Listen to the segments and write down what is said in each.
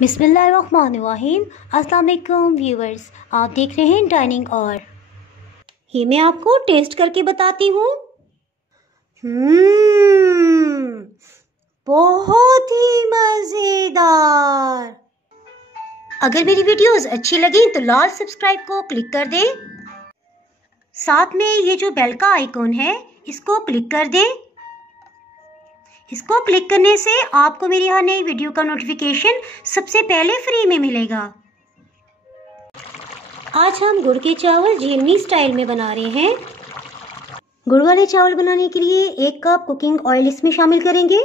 बिस्मिल्लाहिर्रहमानिर्रहीम। अस्सलाम वालेकुम व्यूअर्स, आप देख रहे हैं डाइनिंग और ये मैं आपको टेस्ट करके बताती हूँ। बहुत ही मज़ेदार। अगर मेरी वीडियोस अच्छी लगी तो लाल सब्सक्राइब को क्लिक कर दें। साथ में ये जो बेल का आइकॉन है इसको क्लिक कर दें। इसको क्लिक करने से आपको मेरी हर नई वीडियो का नोटिफिकेशन सबसे पहले फ्री में मिलेगा। आज हम गुड़ के चावल जीलनी स्टाइल में बना रहे हैं। गुड़ वाले चावल बनाने के लिए 1 कप कुकिंग ऑयल इसमें शामिल करेंगे।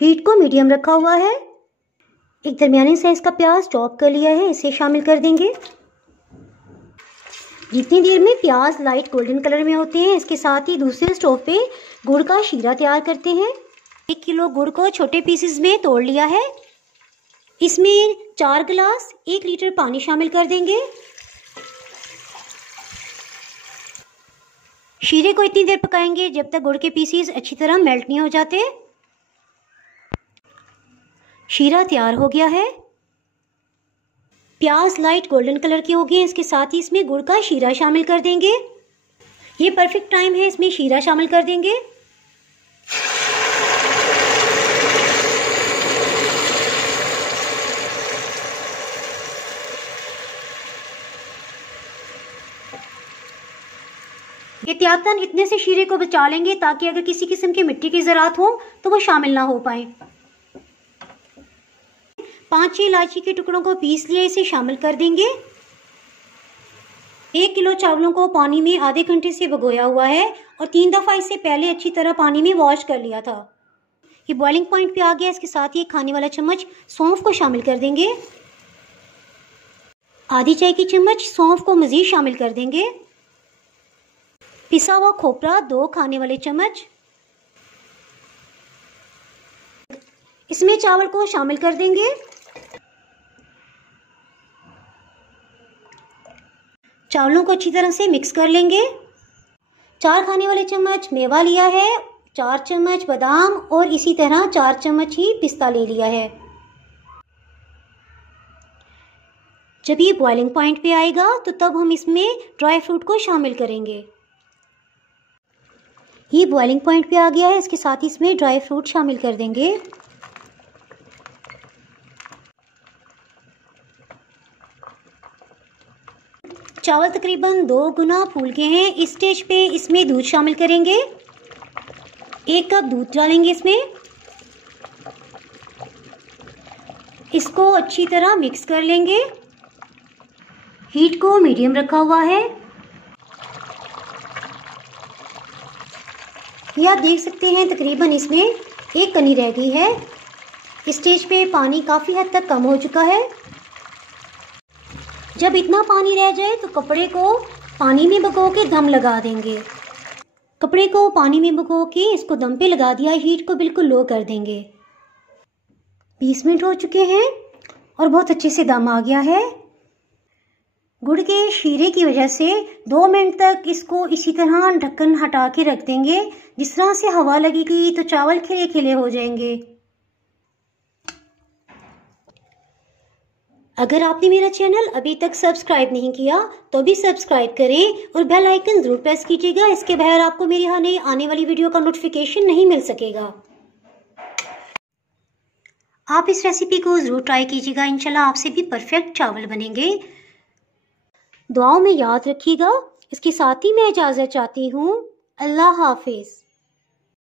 हीट को मीडियम रखा हुआ है। एक दरमियाने साइज का प्याज चॉप कर लिया है, इसे शामिल कर देंगे। जितनी देर में प्याज लाइट गोल्डन कलर में होते हैं, इसके साथ ही दूसरे स्टोव पे गुड़ का शीरा तैयार करते हैं। 1 किलो गुड़ को छोटे पीसेस में तोड़ लिया है। इसमें 4 गिलास 1 लीटर पानी शामिल कर देंगे। शीरे को इतनी देर पकाएंगे जब तक गुड़ के पीसेस अच्छी तरह मेल्ट नहीं हो जाते। शीरा तैयार हो गया है। प्याज लाइट गोल्डन कलर के हो गए हैं, इसके साथ ही इसमें गुड़ का शीरा शामिल कर देंगे। ये परफेक्ट टाइम है, इसमें शीरा शामिल कर देंगे। एहतियातन इतने से शीरे को बचा लेंगे ताकि अगर किसी किस्म की मिट्टी की ज़रात हो तो वो शामिल ना हो पाए। 5-6 इलायची के टुकड़ों को पीस लिया, इसे शामिल कर देंगे। 1 किलो चावलों को पानी में आधे घंटे से भिगोया हुआ है और 3 दफ़ा इससे पहले अच्छी तरह पानी में वॉश कर लिया था। ये बॉइलिंग पॉइंट पे आ गया। इसके साथ ही 1 खाने वाला चम्मच सौंफ को शामिल कर देंगे। आधी चाय की चम्मच सौंफ को मज़ीद शामिल कर देंगे। पिसा हुआ खोपरा 2 खाने वाले चम्मच। इसमें चावल को शामिल कर देंगे। चावलों को अच्छी तरह से मिक्स कर लेंगे। 4 खाने वाले चम्मच मेवा लिया है, 4 चम्मच बादाम और इसी तरह 4 चम्मच ही पिस्ता ले लिया है। जब ये बॉइलिंग पॉइंट पे आएगा तो तब हम इसमें ड्राई फ्रूट को शामिल करेंगे। ये बॉइलिंग पॉइंट पे आ गया है, इसके साथ ही इसमें ड्राई फ्रूट शामिल कर देंगे। चावल तकरीबन 2 गुना फूल के हैं। इस स्टेज पे इसमें दूध शामिल करेंगे। 1 कप दूध डालेंगे इसमें। इसको अच्छी तरह मिक्स कर लेंगे। हीट को मीडियम रखा हुआ है। ये आप देख सकते हैं तकरीबन इसमें 1 कनी रह गई है। इस स्टेज पे पानी काफ़ी हद तक कम हो चुका है। जब इतना पानी रह जाए तो कपड़े को पानी में भिगो के दम लगा देंगे। कपड़े को पानी में भिगो के इसको दम पे लगा दिया। हीट को बिल्कुल लो कर देंगे। 20 मिनट हो चुके हैं और बहुत अच्छे से दम आ गया है। गुड़ के शीरे की वजह से 2 मिनट तक इसको इसी तरह ढक्कन हटा के रख देंगे। जिस तरह से हवा लगेगी तो चावल खिले खिले हो जाएंगे। अगर आपने मेरा चैनल अभी तक सब्सक्राइब नहीं किया तो अभी सब्सक्राइब करें और बेल आइकन जरूर प्रेस कीजिएगा। इसके बगैर आपको मेरी हर नई आने वाली वीडियो का नोटिफिकेशन नहीं मिल सकेगा। आप इस रेसिपी को जरूर ट्राई कीजिएगा। इंशाल्लाह आपसे भी परफेक्ट चावल बनेंगे। दुआओं में याद रखिएगा। इसके साथ ही मैं इजाज़त चाहती हूँ। अल्लाह हाफिज़।